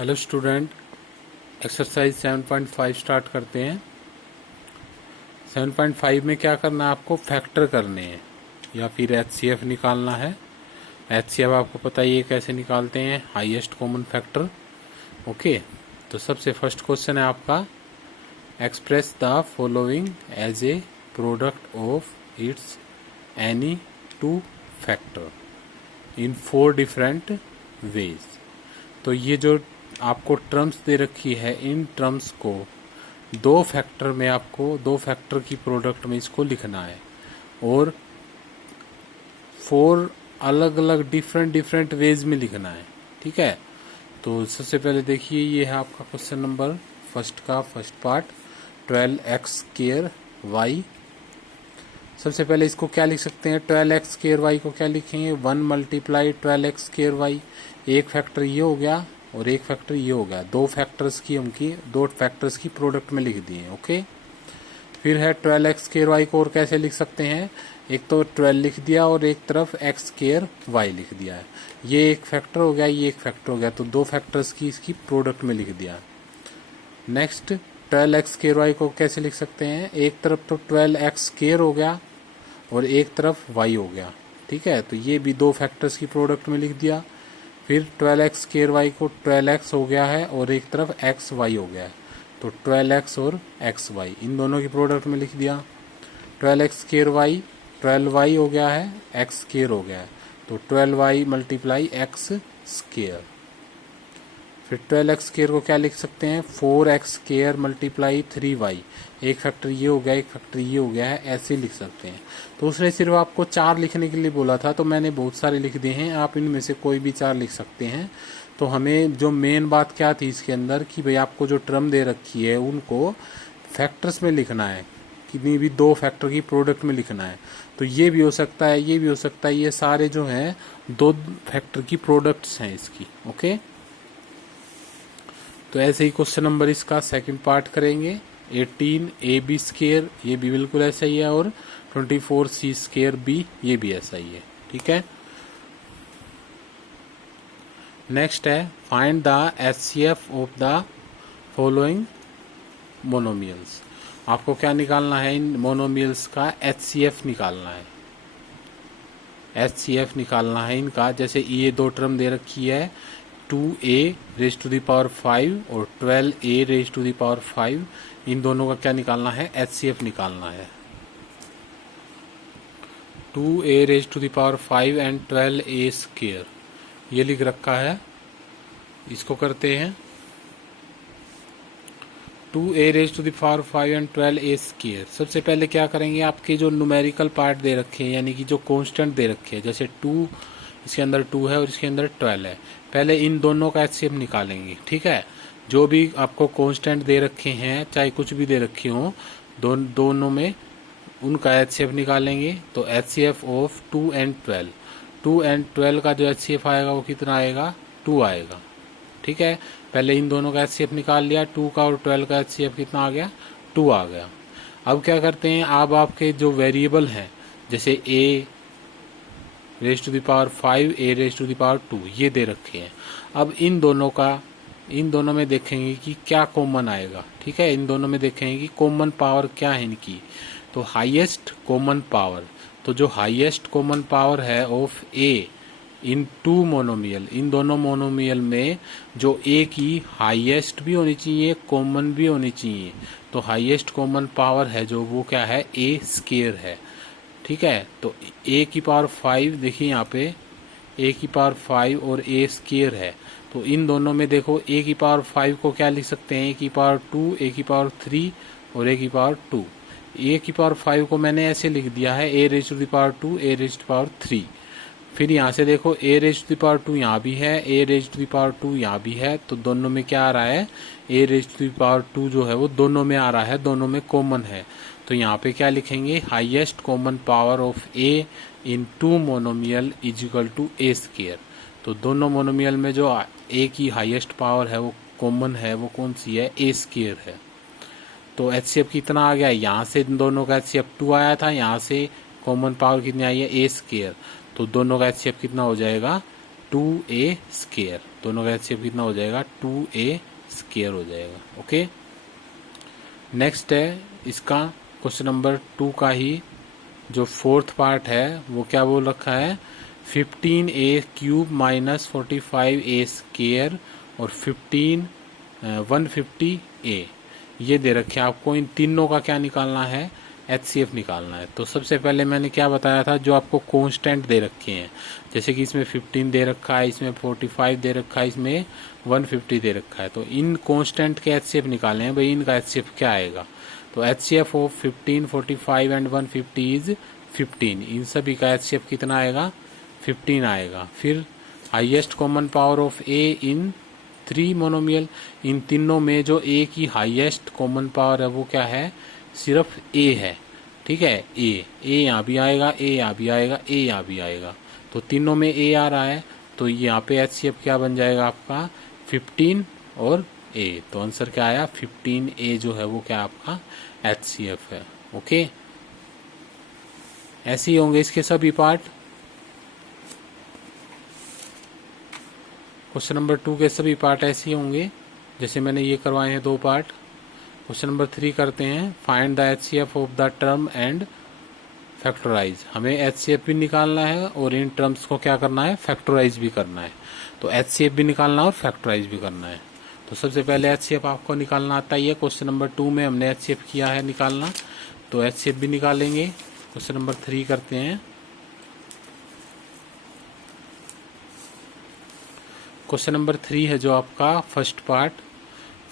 Hello student, exercise 7.5 start करते हैं। 7.5 में क्या करना है, आपको फैक्टर करने हैं या फिर एचसीएफ निकालना है। एचसीएफ आपको पता ही है कैसे निकालते हैं, हाईएस्ट कॉमन फैक्टर। ओके, तो सबसे फर्स्ट क्वेश्चन है आपका, express the following as a product of its any two factor in 4 different ways. तो ये जो आपको टर्म्स दे रखी है, इन टर्म्स को दो फैक्टर की प्रोडक्ट में इसको लिखना है और 4 अलग अलग डिफरेंट वेज में लिखना है। ठीक है, तो सबसे पहले देखिए, ये है आपका क्वेश्चन नंबर फर्स्ट का first part, 12x square y। सबसे पहले इसको क्या लिख सकते हैं, 12x स्क्वायर y को क्या लिखेंगे, 1 मल्टीप्लाई 12x स्क्वायर y। एक फैक्टर ये हो गया और एक फैक्टर ये हो गया, दो फैक्टर्स की प्रोडक्ट में लिख दिए। ओके, फिर है 12x स्क्वायर y को और कैसे लिख सकते हैं, एक तो 12 लिख दिया और एक तरफ x स्क्वायर y लिख दिया है। ये एक फैक्टर हो गया, ये एक फैक्टर हो गया, तो दो फैक्टर्स की इसकी प्रोडक्ट में लिख दिया। नेक्स्ट 12x स्क्वायर y को कैसे लिख सकते हैं, एक तरफ तो 12x स्क्वायर हो गया और एक तरफ y हो गया। ठीक है, तो ये भी दो फैक्टर्स की प्रोडक्ट में लिख दिया। फिर 12x स्क्वायर y को 12x हो गया है और एक तरफ x y हो गया है, तो 12x और x y इन दोनों की प्रोडक्ट में लिख दिया। 12x स्क्वायर y 12y हो गया है, x स्क्वायर हो गया है, तो 12y मल्टीप्लाई x स्क्वायर। फिर 12x स्क्वायर को क्या लिख सकते हैं, 4x स्क्वायर मल्टीप्लाई 3y। एक फैक्टर ये हो गया, एक फैक्टर ये हो गया है, ऐसे लिख सकते हैं। तो उसने सिर्फ आपको 4 लिखने के लिए बोला था, तो मैंने बहुत सारे लिख दिए हैं, आप इनमें से कोई भी 4 लिख सकते हैं। तो हमें जो मेन बात क्या थी इसके अंदर कि भाई आपको जो टर्म दे रखी है उनको फैक्टर्स में लिखना है, कितनी भी दो फैक्टर की प्रोडक्ट में लिखना है। तो ये भी हो सकता है, ये भी हो सकता है, ये सारे जो हैं दो फैक्टर की प्रोडक्ट्स हैं इसकी। ओके, तो ऐसे ही क्वेश्चन नंबर इसका सेकंड पार्ट करेंगे, 18ab स्क्वायर, ये भी बिल्कुल ऐसा ही है, और 24c स्क्वायर b, ये भी ऐसा ही है। ठीक है, नेक्स्ट है, find the HCF of the following monomials. आपको क्या निकालना है, इन मोनोमियल्स का एचसीएफ निकालना है। एचसीएफ निकालना है इनका, जैसे ये दो टर्म दे रखी है, 2a raise to the power 5 और 12a raise to the power 5, इन दोनों का क्या निकालना है, एचसीएफ निकालना है। 2a raise to the power 5 and 12a square, ये लिख रखा है, इसको करते हैं। 2a raise to the power 5 and 12a square. सबसे पहले क्या करेंगे, आपके जो न्यूमेरिकल पार्ट दे रखे हैं, यानी कि जो कांस्टेंट दे रखे हैं, जैसे 2 इसके अंदर 2 है और इसके अंदर 12 है, पहले इन दोनों का एचसीएफ निकालेंगे। ठीक है, जो भी आपको कांस्टेंट दे रखे हैं, चाहे कुछ भी दे रखे हो, दोनों में उनका एचसीएफ निकालेंगे। तो एचसीएफ ऑफ 2 एंड 12 का जो एचसीएफ आएगा वो कितना आएगा, 2 आएगा। ठीक है, पहले इन दोनों का एचसीएफ निकाल लिया, 2 का और 12 का एचसीएफ कितना आ गया, 2 आ गया। अब क्या करते हैं, अब आपके जो वेरिएबल हैं, जैसे a raise to the power 5, a raise to the power 2, ये दे रखे हैं। अब इन दोनों में देखेंगे कि क्या कॉमन आएगा। ठीक है, इन दोनों में देखेंगे कि कॉमन पावर क्या है इनकी, तो हाईएस्ट कॉमन पावर, तो जो हाईएस्ट कॉमन पावर है ऑफ a इन 2 मोनोमियल, इन दोनों मोनोमियल में जो a की हाईएस्ट भी होनी चाहिए, कॉमन भी होनी चाहिए, तो हाईएस्ट कॉमन पावर है जो, वो क्या है, a स्क्वायर है। ठीक है, तो a की पावर 5, देखिए यहाँ पे a की पावर 5 और a स्क्वायर है, तो इन दोनों में देखो a की पावर 5 को क्या लिख सकते हैं, a की पावर 2, a की पावर 3 और a की पावर 2। a की पावर 5 को मैंने ऐसे लिख दिया है, a raise to the power 2, a raise to the power 3। फिर यहाँ से देखो a raise to the power 2 यहाँ भी है, a raise to the power 2 यहाँ भी है, तो दोनों में क्या आ रहा है, a raise to the power 2 जो है वो दोनों में आ रहा है, दोनों में कॉमन है। तो यहाँ पे क्या लिखेंगे, highest common power of a in 2 monomial is equal to a square. तो दोनों मोनोमियल में जो a की हाईएस्ट पावर है वो कॉमन है, वो कौन सी है, a स्क्वायर है। तो एचसीएफ कितना आ गया, यहाँ से दोनों का एचसीएफ 2 आया था, यहाँ से कॉमन पावर कितनी आई है, a स्क्वायर, तो दोनों का एचसीएफ कितना हो जाएगा, 2a स्केयर, दोनों का एचसीएफ कितना हो जाएगा 2a स्केयर हो जाएगा। ओके, नेक्स्ट है इसका क्वेश्चन नंबर 2 का ही जो फोर्थ पार्ट है वो क्या बोल रखा है 15a cube minus 45a square और 150a ये दे रखे हैं आपको। इन तीनों का क्या निकालना है एचसीएफ निकालना है। तो सबसे पहले मैंने क्या बताया था, जो आपको कांस्टेंट दे रखे हैं, जैसे कि इसमें 15 दे रखा है, इसमें 45 दे रखा है, इसमें 150 दे रखा है, तो इन कांस्टेंट के एचसीएफ निकालने हैं भाई। इनका एचसीएफ क्या आएगा, तो एचसीएफ ऑफ 15, 45 एंड 150 इज 15। इन सभी का एचसीएफ कितना आएगा 15 आएगा। फिर highest common power of a in 3 monomial, इन तीनों में जो ए की हाईएस्ट कॉमन पावर है वो क्या है, सिर्फ ए है। ठीक है, ए यहाँ भी आएगा, ए यहाँ भी आएगा, ए यहाँ भी आएगा, तो तीनों में ए आ रहा है, तो यहाँ पे एचसीएफ क्या बन जाएगा आपका 15 और ए। तो आंसर क्या आया 15A जो है वो क्या आपका एचसीएफ है। ओके, ऐसे ही होंगे इसके सभी पार्ट। क्वेश्चन नंबर 2 के सभी पार्ट ऐसे ही होंगे जैसे मैंने ये करवाए हैं 2 पार्ट। क्वेश्चन नंबर 3 करते हैं, find the HCF of the term and factorise. हमें एचसीएफ भी निकालना है और इन टर्म्स को क्या करना है फैक्टराइज भी करना है। तो एचसीएफ भी निकालना है और फैक्टराइज भी करना है। तो सबसे पहले एचसीएफ आपको निकालना आता ही है। क्वेश्चन नंबर 2 में हमने एचसीएफ किया है निकालना, तो एचसीएफ भी निकालेंगे। क्वेश्चन नंबर 3 करते हैं। क्वेश्चन नंबर 3 है जो आपका first part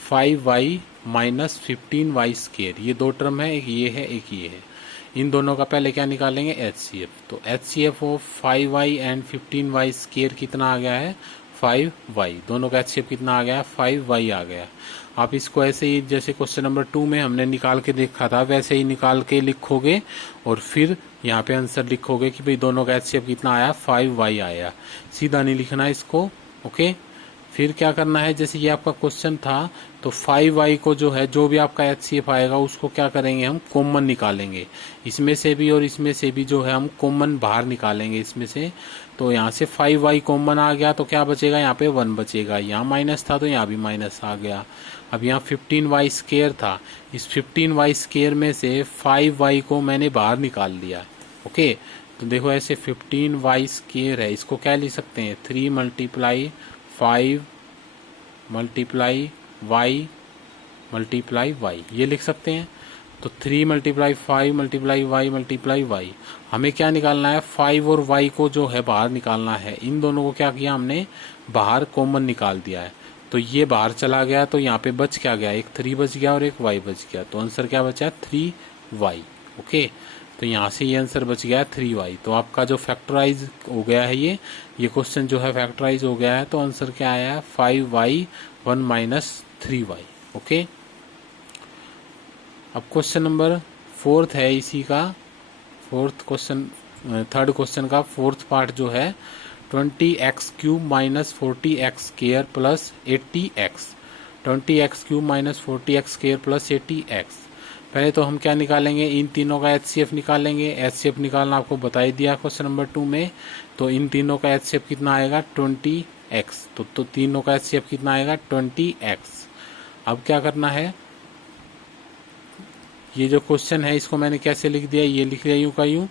5y minus 15y square, ये 2 टर्म है, एक ये है एक ये है। इन दोनों का पहले क्या निकालेंगे एचसीएफ। तो HCF of 5y and 15y square कितना आ गया है 5y, दोनों का एचसीएफ कितना आ गया 5y आ गया। आप इसको ऐसे ही जैसे क्वेश्चन नंबर 2 में हमने निकाल के देखा था वैसे ही निकाल के लिखोगे और फिर यहाँ पे आंसर लिखोगे कि भाई दोनों का एचसीएफ कितना आया 5y आया। सीधा नहीं लिखना इसको। ओके, फिर क्या करना है, जैसे ये आपका क्वेश्चन था तो 5y को जो है जो भी आपका एचसीएफ आएगा उसको क्या करेंगे हम कॉमन निकालेंगे, इसमें से भी और इसमें से भी जो है हम कॉमन बाहर निकालेंगे इसमें से। तो यहाँ से 5y कॉमन आ गया तो क्या बचेगा, यहाँ पे 1 बचेगा, यहाँ माइनस था तो यहाँ भी माइनस आ गया। अब यहाँ 15y स्केयर था, इस 15y स्केयर में से 5y को मैंने बाहर निकाल दिया। ओके, तो देखो ऐसे 15y स्केयर है, इसको क्या लिख सकते हैं 3 multiply 5 multiply y multiply y, ये लिख सकते हैं। तो 3 multiply 5 multiply y multiply y, हमें क्या निकालना है 5 और y को जो है बाहर निकालना है। इन दोनों को क्या किया हमने बाहर कॉमन निकाल दिया है, तो ये बाहर चला गया तो यहाँ पे बच क्या गया, एक 3 बच गया और एक y बच गया, तो आंसर क्या बचा 3y। ओके, तो यहाँ से ये आंसर बच गया 3y। तो आपका जो फैक्टराइज हो गया है ये क्वेश्चन जो है फैक्टराइज हो गया है, तो आंसर क्या आया है 5y 1 माइनस 3y। ओके, अब क्वेश्चन नंबर 4 है इसी का, थर्ड क्वेश्चन का फोर्थ पार्ट जो है 20x cube minus 40x square plus 80x, 20x cube minus 40x square plus 80x। पहले तो हम क्या निकालेंगे, इन तीनों का एचसीएफ निकालेंगे। एचसीएफ निकालना आपको बता ही दिया क्वेश्चन नंबर 2 में। तो इन तीनों का एचसीएफ कितना आएगा 20x, तो तीनों का एचसीएफ कितना आएगा 20x। अब क्या करना है, ये जो क्वेश्चन है इसको मैंने कैसे लिख दिया, ये लिख दिया यूं का यूं,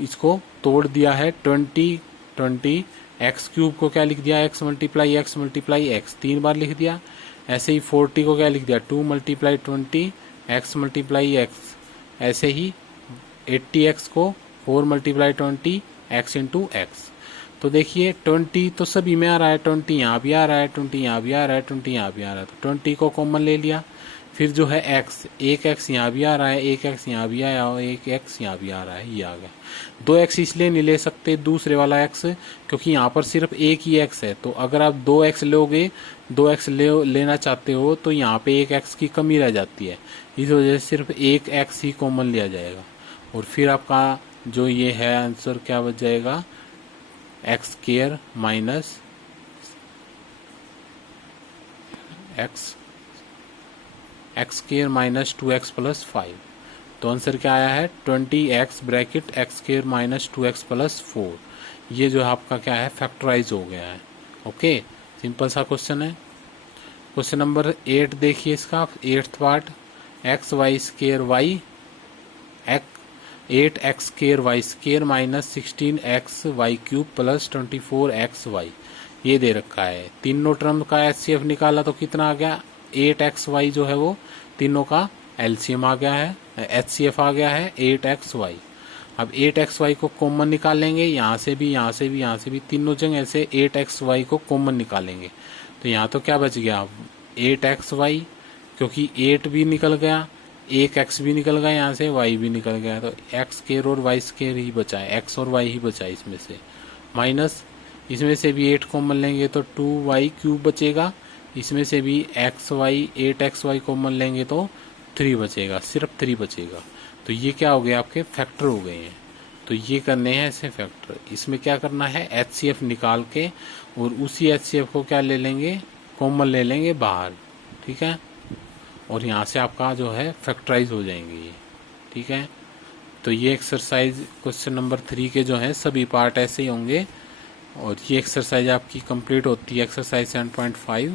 इसको तोड़ दिया है 20 एक्स क्यूब को क्या लिख दिया x मल्टीप्लाई x 3 बार लिख दिया। ऐसे ही 40 को क्या लिख दिया 2 मल्टीप्लाई 20 x मल्टीप्लाई x, ऐसे ही 80x को 4 मल्टीप्लाई 20 x इंटू एक्स। तो देखिए 20 तो सभी में आ रहा है, 20 यहाँ भी आ रहा है, 20 यहाँ भी आ रहा है, 20 यहाँ भी आ रहा है, तो 20 को कॉमन ले लिया। फिर जो है x, एक x यहाँ भी आ रहा है, एक x यहाँ भी आया और एक x यहाँ भी आ रहा है, ये आ गया। 2x इसलिए नहीं ले सकते दूसरे वाला x क्योंकि यहाँ पर सिर्फ एक ही x है, तो अगर आप 2x लोगे 2x लेना चाहते हो तो यहाँ पे एक x की कमी रह जाती है, इस वजह से सिर्फ एक x ही कॉमन लिया जाएगा। और फिर आपका जो ये है आंसर क्या बच जाएगा x square minus x square minus 2x plus 5। तो आंसर क्या आया है 20x bracket x square minus 2x plus 4। ये जो है आपका क्या है, फैक्टराइज हो गया है। ओके, सिंपल सा क्वेश्चन है। क्वेश्चन नंबर 8 देखिए इसका 8th part, x y square y 8x square y square minus 16xy cube plus 24xy ये दे रखा है। तीनों टर्म का HCF निकाला तो कितना आ गया, 8xy जो है वो तीनों का LCM आ गया है, HCF आ गया है 8xy। अब 8xy को कॉमन निकालेंगे, यहाँ से भी यहाँ से भी यहाँ से भी, तीनों जगह से 8xy को कॉमन निकालेंगे तो यहाँ तो क्या बच गया 8xy, क्योंकि 8 भी निकल गया, एक x भी निकल गया, यहाँ से y भी निकल गया, तो x स्केयर और y स्केयर ही बचा है, x और y ही बचा है इसमें से। माइनस इसमें से भी 8 कॉमन लेंगे तो 2y क्यूब बचेगा, इसमें से भी xy 8xy कॉमन लेंगे तो 3 बचेगा, सिर्फ 3 बचेगा। तो ये क्या हो गया, आपके फैक्टर हो गए हैं। तो ये करने हैं ऐसे फैक्टर। इसमें क्या करना है, HCF निकाल के और उसी HCF को क्या ले लेंगे, कॉमन ले लेंगे बाहर, ठीक है, और यहाँ से आपका जो है फैक्टराइज हो जाएंगे ये, ठीक है। तो ये एक्सरसाइज क्वेश्चन नंबर 3 के जो हैं सभी पार्ट ऐसे ही होंगे और ये एक्सरसाइज आपकी कंप्लीट होती है, एक्सरसाइज 7.5।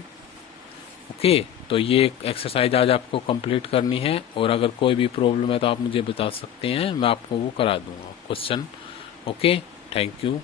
ओके, तो ये एक्सरसाइज आज आपको कंप्लीट करनी है और अगर कोई भी प्रॉब्लम है तो आप मुझे बता सकते हैं, मैं आपको वो करा दूंगा क्वेश्चन। Okay, thank you.